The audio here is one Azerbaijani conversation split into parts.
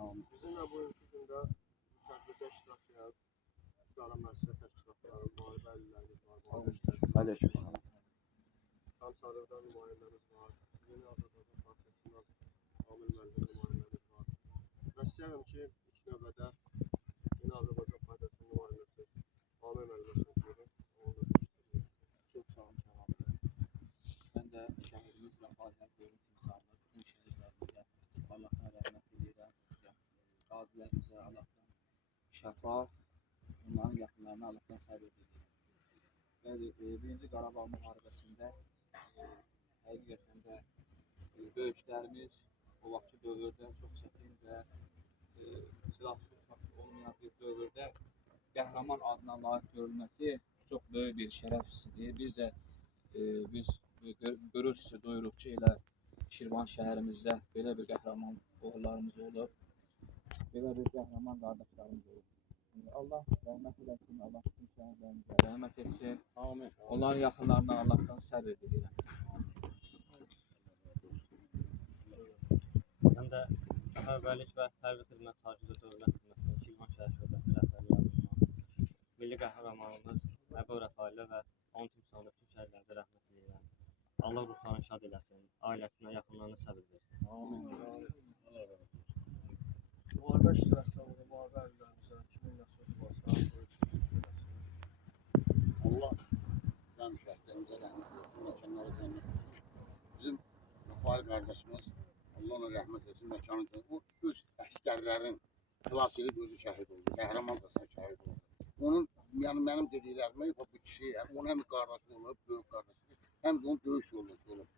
Bizimlə bugünkü gündə tədbirdə iştirak edən qara müəssisə təşkilatları, müharibə əlillərimiz var, Aleyküm. Samsarıqdan nümayəndəmiz var, Yeni Azərbaycan Partiyasından Amil müəllim nümayəndəmiz var. Və istəyirəm ki, ilk növbədə Yeni Azərbaycan Partiyasının nümayəndəsi Amil müəllimə söz verin. Çok sağ olun Şahan Bey. Ben de şehrimizle faaliyet görüntü insanlar, bütün şehirlerimizde Allah'tan rahmet dileyirəm. Qazilərimizə Allah'tan şəfa, onların yaxınlarına Allah'tan səbir dileyirəm. Və birinci Qarabağ müharibəsində həqiqətən də döyüşlərimiz o vaxtki dövrdə çox çətin və silahsız olmayan bir dövrdə qəhrəman adına layiq görülməsi çox böyük bir şərəf hissidir. Biz görürsünüz, duyuruq ki, elə Şirvan şəhərimizdə belə bir qəhrəman oğullarımız olub, belə bir qəhrəman qardaşlarımız olub. Allah rəhmət eləsin, Allah bütün şəhərlərimizə rəhmət etsin. Amin. Onların yaxınlarına Allah'tan səbir diləyirəm. Həm də Səfərbərlik və Hərbi Xidmət Sahibli Dövlət Xidmətinin Şirvan şəhər şöbəsi rəhbərliyi milli qəhrəmanımız Əbu Rəfaili və onun timsalında bütün şəhərlərdə rəhmət edirəm. Allah ruhlarını şad eləsin, ailəsinə, yaxınlarına səbir versin. Amin. Müharibə iştirakçılarımıza, müharibə əlillərimizə kiminlə sözü varsa, Allah can şəhidlərimizə rəhmət etsin, məkanları cənnət etsin. Bizim Rafail qardaşımız, Allah ona rəhmət etsin, məkanı cənnət. O öz əskərlərin xilas edib özü şəhid oldu, qəhrəmancasına şəhid oldu. Onun, yəni mənim dediklərimə, bu kişi, onun həm qardaşı olub, böyük qardaşı, həm də onun döyüş yoldaşı olub.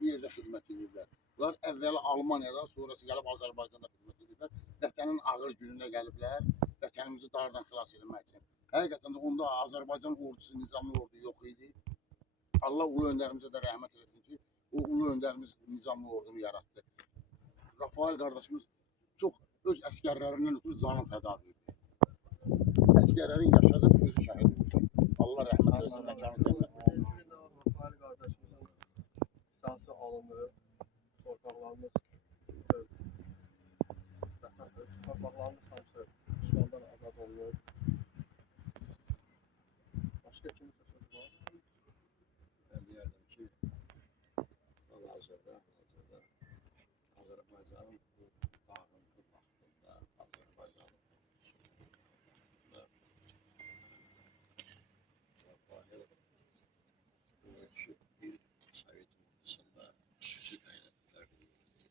Bir yerdə xidmət edirlər. Bunlar əvvəli Almaniyada, sonrası gəlib Azərbaycanda xidmət edirlər. Vətənin ağır gününə gəliblər, vətənimizi dardan xilas etmək üçün. Həqiqətən də onda Azərbaycan ordusu, nizamlı ordu yox idi. Allah ulu öndərimizə də rəhmət eləsin ki, o ulu öndərimiz nizamlı ordunu yarattı. Rafail qardaşımız çox öz əskərlərindən ötürü canını fəda verdi. Əskərlərin yaşadıb özü şəhid oldu. Allah rəhmət eləsin, məkanı cənnət etsin. Rafail qardaşımızın qisası alınır, torpaqlarımız torpaqlarımız hamısı işğaldan azad olunur. Başqa kiminsə sözü var? Ben deyərdim ki, hal-hazırda Azərbaycanın bu dağıntı vaxtında Azərbaycanın Rafail bugünkü bir Sovet ordusunda xüsusi təyinatlar verildi.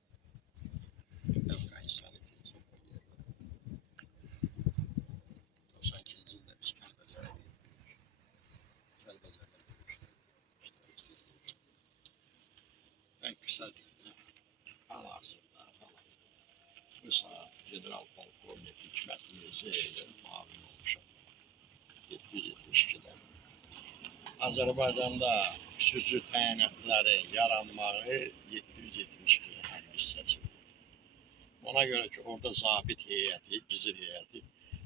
Əfqanistan ikinci yerdə. 92-ci ildə biz Kəlbəcərə verdik. Kəlbəcərdə döyüşlər iştirak. Ben kısa diyeceğim. Hal-hazırda Musa General Polkovnik Hikmət Mirzəyev mavin olmuşam. 772'de. Azərbaycanda xüsusi təyinatların yaranmağı 772 hərbi hissəsi. Ona göre ki orada zabit heyəti, gizir heyəti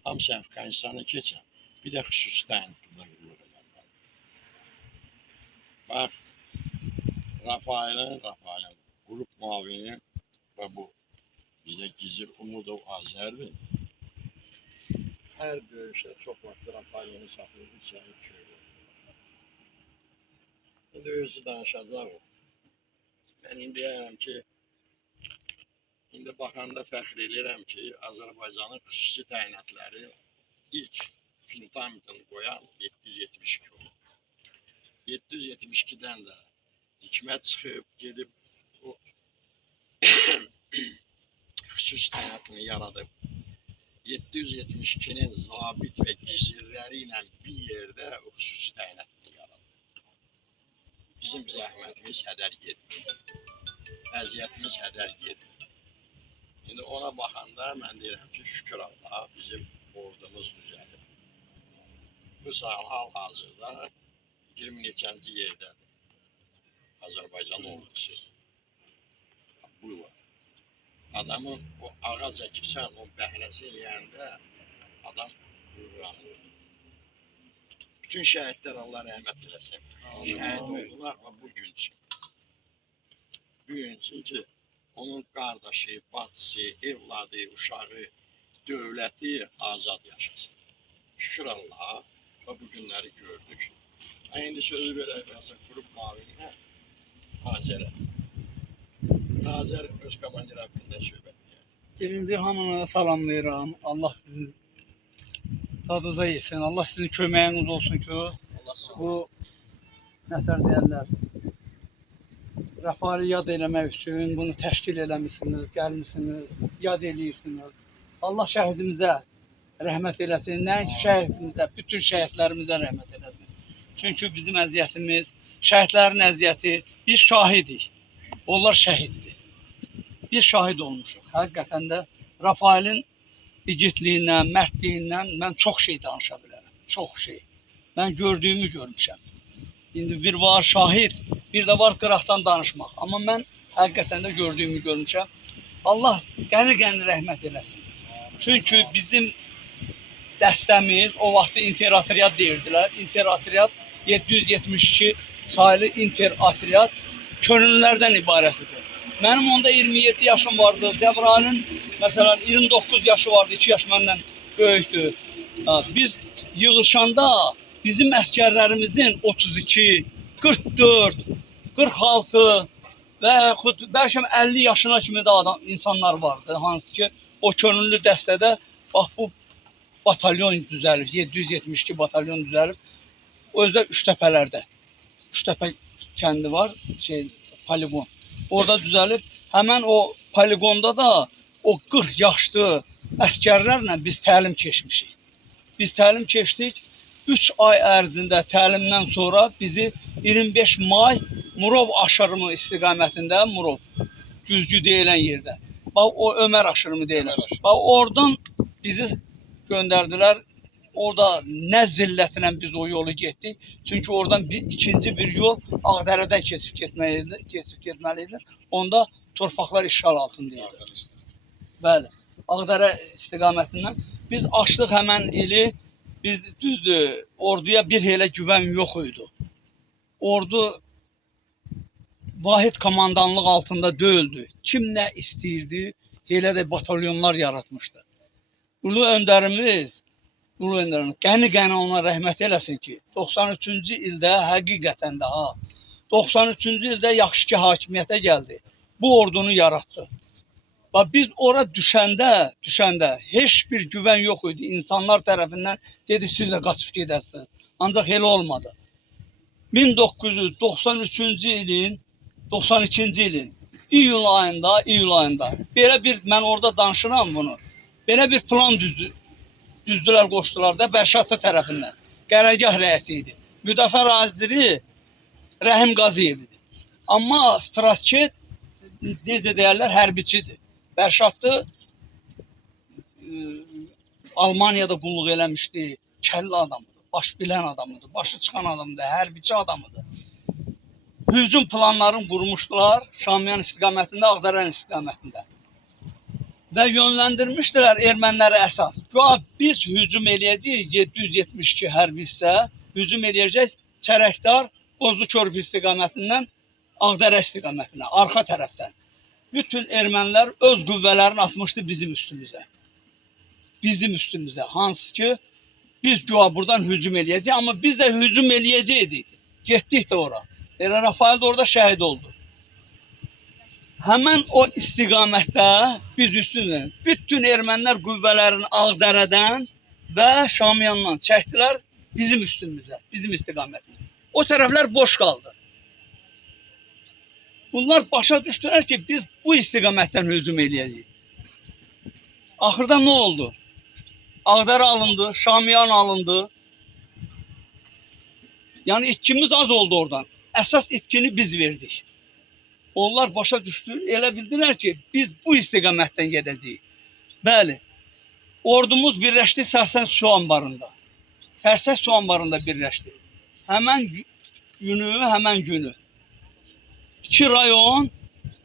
hamısı Əfqanistan'a keçən. Bir de xüsusi təyinatlar yürürlər. Bak Rafail'in grup muavini ve bu bizde Gizir Umudov Azer'di. Her dövüşte çok vakti Rafail'ini saklıyordu, şehit şöyle. Şimdi özü danışacağım. Ben indi deyirəm ki, indi baxanda fəxr edirəm ki, Azərbaycanın xüsusi təyinatları ilk fundamentini qoyan 772 oldu. 772'den de Hikmət çıxıb, gedib o xüsusi təyinatını yaradıb. 772'nin zabit ve gizirləri ilə bir yerdə o xüsusi təyinatını yaradıb. Bizim zəhmətimiz hədər getdi. Əziyyətimiz hədər getdi. Şimdi ona baxanda mən deyirəm ki, şükür Allah'a bizim ordumuz düzəlib. Bu saat hal-hazırda 20 neçənci yerdədir. Azərbaycan ordusu. Bu var. Adamın o ağac əkirsən, o bəhrəsini yeyəndə adam qürurlanır. Bütün şəhidlər Allah rəhmət eləsin. Şəhid oldular və bu gün üçün. Bu gün üçün ki, onun qardaşı, bacısı, evladı, uşağı, dövləti azad yaşasın. Şükür Allah'a və bu günləri gördük. İndi sözü verək qrup mavinə Azərə. Azər öz komandir haqqında söhbət edir. Birinci hamını salamlayıram. Allah sizin tadınıza yesin. Allah sizin köməyiniz olsun ki, bu nətər deyərlər, Rəfaili yad eləmək üçün bunu təşkil eləmişsiniz, gəlmişsiniz, yad eləyirsiniz. Allah şəhidimizə rəhmət eləsin. Nəinki şəhidimizə, bütün şəhidlərimizə rəhmət eləsin. Çünki bizim əziyyətimiz, şəhidlərin əziyyəti, biz şahidik. Onlar şəhiddir. Biz şahid olmuşuq. Həqiqətən də Rəfailin igidliyindən, mərdliyindən mən çox şey danışa bilərəm. Çox şey. Mən gördüyümü görmüşəm. İndi bir var şahid, bir də var qıraqdan danışmaq. Amma mən həqiqətən də gördüyümü görmüşəm. Allah qəni-qəni rəhmət eləsin. Çünki bizim dəstəmiz o vaxtı interatriyat deyirdilər. İnteratriyat 772 sayılı interatriyat könüllülərdən ibarət idi. Mənim onda 27 yaşım vardı. Cəbrayilin məsələn 29 yaşı vardı. 2 yaş məndən böyükdür. Biz yığılışanda bizim əskərlərimizin 32, 44, 46 və yaxud bəlkə 50 yaşına kimi də insanlar vardı. Hansı ki o könüllü dəstədə bax bu batalyon düzəlib, 772 batalyon düzəlib. O özdə Üçtəpələrdə. Üçtəpə kəndi var, poligon. Orada düzəlib. Həmən o poligonda da o 40 yaşlı əskərlərlə biz təlim keçmişik. Biz təlim keçdik. 3 ay ərzində təlimdən sonra bizi 25 may Murov aşırımı istiqamətində, Murov, güzgü deyilən yerdə. Bax, o Ömər aşırımı deyilən. Bax, oradan bizi göndərdilər. Orada nə zillətlə biz o yolu getdik. Çünki oradan ikinci bir yol Ağdərədən keçib getməlidir. Onda torpaqlar işğal altındaydı. Bəli, Ağdərə istiqamətindən biz açdıq həmən ili. Biz düzdür, orduya bir elə güvən yox idi. Ordu vahid komandanlıq altında deyildi. Kim nə istəyirdi, elə də batalyonlar yaratmışdı. Ulu öndərimiz, qəni-qəni ona rəhmət eləsin ki, 93-cü ildə həqiqətən də 93-cü ildə yaxşı ki hakimiyyətə gəldi. Bu ordunu yarattı. Biz ora düşəndə heç bir güvən yox idi. İnsanlar tərəfindən dedi, siz də qaçıb gedəsiniz. Ancaq elə olmadı. 1993-cü ilin, 92-ci ilin iyul ayında belə bir, mən orada danışıram bunu, belə bir plan düzdülər, qoşdular da Bərşatlı tərəfindən. Qərargah rəisi idi. Müdafiə naziri Rəhim Qaziyev idi. Amma strateji, necə deyərlər, hərbiçidir. Bərşatlı Almaniyada qulluq eləmişdi, kəlli adamıdır, baş bilən adamıdır, başı çıxan adamıdır, hərbiçi adamıdır. Hücum planlarını qurmuşdular Şamiyan istiqamətində, Ağdərən istiqamətində. Və yönləndirmişdilər erməniləri əsas. Biz hücum eləyəcəyik, 772 hərbi hissə hücum eləyəcək Çərəkdar, Bozlu Körpü istiqamətindən Ağdərə istiqamətinə, arxa tərəfdən. Bütün ermənilər öz qüvvələrini atmışdı bizim üstümüzə. Bizim üstümüzə. Hansı ki, biz buradan hücum eləyəcəyik, amma biz də hücum eləyəcəkdik. Getdik də ora. Rəfail də orada şəhid oldu. Həmən o istiqamətdə biz üstümüzə, bütün ermənilər qüvvələrini Ağdərədən və Şamiyandan çəkdilər bizim üstümüzə, bizim istiqamətdə. O tərəflər boş qaldı. Bunlar başa düşdülər ki, biz bu istiqamətdən hücum eləyəcəyik. Axırda nə oldu? Ağdərə alındı, Şamiyan alındı. Yəni itkimiz az oldu oradan. Əsas itkini biz verdik. Onlar başa düşdü, elə bildilər ki, biz bu istiqamətdən gedəcəyik. Bəli, ordumuz birləşdi Sərsəng su anbarında. Sərsəng su anbarında birləşdi. Həmən günü. 2 rayon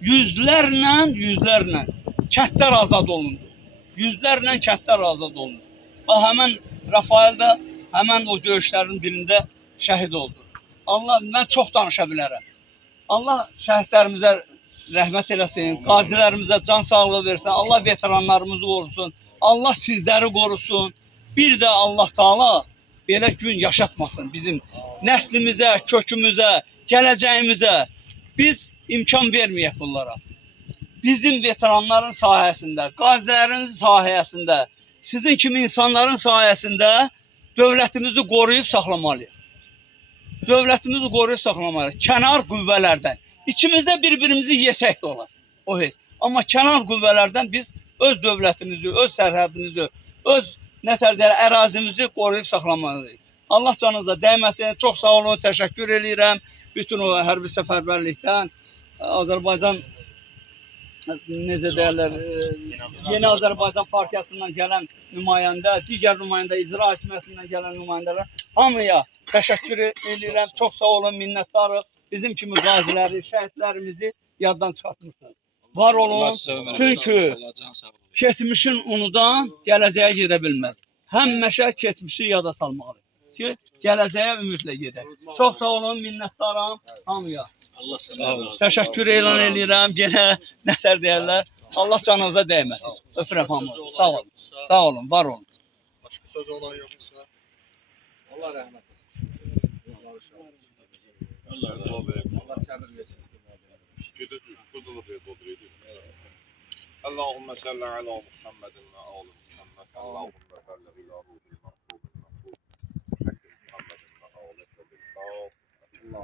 yüzlərlə kəndlər azad olundu. Yüzlərlə kəndlər azad olundu. Bax, həmən Rəfail də həmən o döyüşlərin birində şəhid oldu. Allah, mən çox danışa bilərəm. Allah şəhidlərimizə rəhmət eləsin. Qazilərimizə can sağlığı versin. Allah veteranlarımızı qorusun. Allah sizləri qorusun. Bir də Allah Taala belə gün yaşatmasın bizim nəslimizə, kökümüzə, gələcəyimizə. Biz imkan verməyək bunlara. Bizim veteranların sayəsində, qazilərin sayəsində, sizin kimi insanların sayəsində dövlətimizi qoruyub saxlamalıyıq. Dövlətimizi qoruyub saxlamalıyıq. Kənar qüvvələrdən. İçimizdə bir-birimizi yesək də olar. O heç. Amma kənar qüvvələrdən biz öz dövlətimizi, öz sərhədimizi, öz ərazimizi qoruyub saxlamalıyıq. Allah canınıza dəyməsin. Çox sağ olun, təşəkkür edirəm. Bütün o hərbi səfərbərlikdən Azərbaycan necə deyirlər, Yeni Azərbaycan Partiyasından gələn nümayəndə, digər nümayəndə, icra hakimiyyətindən gələn nümayəndələr hamıya təşəkkür edirəm. Çox sağ olun, minnətdarıq. Bizim kimi qaziləri, şəhidlərimizi yaddan çıxartmırsınız. Var olun. Çünki keçmişin unudan gələcəyə gedə bilməz. Həmişə keçmişi yada salmalıdır ki, gələcəyə ümidlə gedək. Çox sağ olun, minnətdaram hamıya. Təşəkkür elan edirəm. Yenə nətər deyərlər. Allah canınıza dəyməsin. Öpürəm hamınızı. Sağ olun. Sağ olun, var olun. Başqa söz olan yoxdursa? Allah rəhmət Allah səbir versin. Allahümme salli ala Muhammedin ve ali Muhammed. Allahümme salli ila ruhil mahbubin mahbub. Hakkı Muhammedin ve ali bil kaf. Allahümme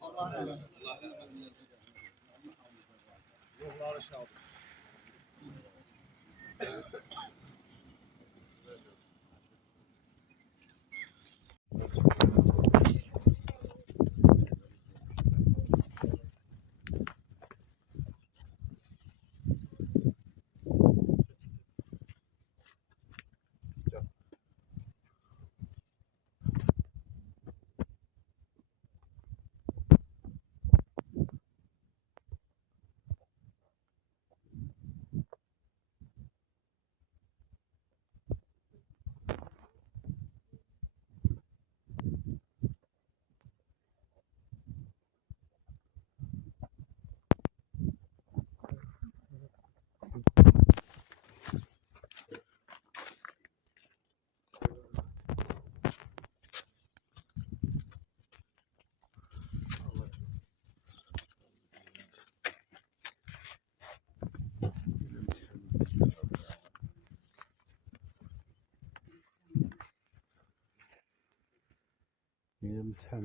Allah rəhmət Ruhları şad.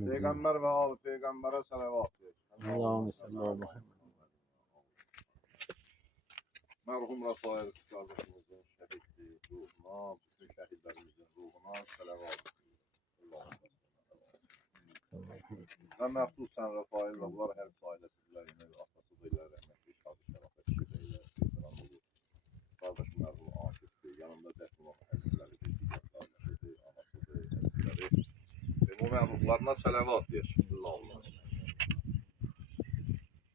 Peygamber ve al peygambere salavat ver. Allahümme salli ala Muhammed. Merhum Rafael kardeşimizin şehitliği ruhuna, bütün şehitlerimizin ruhuna salavat ver. Ve məhsusən Rafael ve bunlar her ailesiyle, atasıdırlar, rəhmətli şahı şərafət şeyler, ixtiram olur. Kardeşim merhum Akif'tir, yanımda dəfn olan əzizləridir, digər kardeşidir, anasıdır, əzizləri. Ve bu mərhumlarına salavat ver. Allah.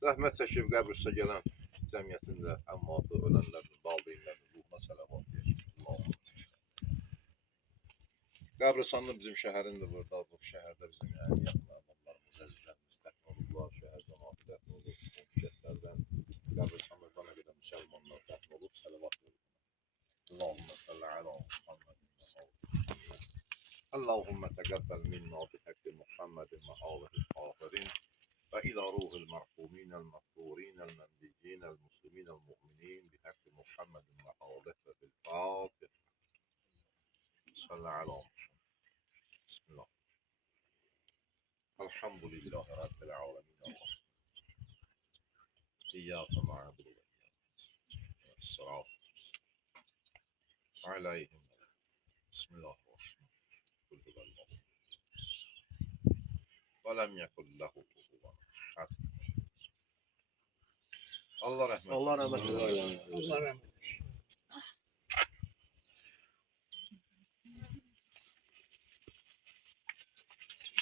Rəhmət çəkib qəbr üstə gələn cəmiyyətində əmmatı, ölənlərin, valideynlərin ruhuna salavat ver. Allah. Qəbristanlı bizim şəhərindir burada, bu şəhərdə bizim ən yaxın adamlarımız, əzizlərimiz dəfn olublar, şəhər cəmaatı dəfn olub, şəhərlərdən, qəbristanlıqdan nə qədər müsəlmanlar dəfn olub, salavat verir. Allahümme salli ala Muhammed. Allahümme teqabbel minna bi haqqi Muhammedin ve alihi ahirin ve ila ruhil merhumin el-mağfurin el-mendiyin el-muslimin el-mu'minin bi haqqi Muhammedin ve alihi bil Fatiha. Salli ala Muhammed. Bismillah. Elhamdülillahi Rabbil alemin. İyyâke na'budu ve iyyâke nestaîn. Aleyhim. Bismillahirrahmanirrahim. Kul huvallahu. Ve lem yekul lehu kufuven ahad. Allah rahmet. Allah rəhmət eylesin. Allah rəhmət.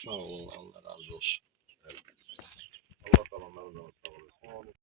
Sağ olun, Allah razı olsun. qalanların da sağ olasın.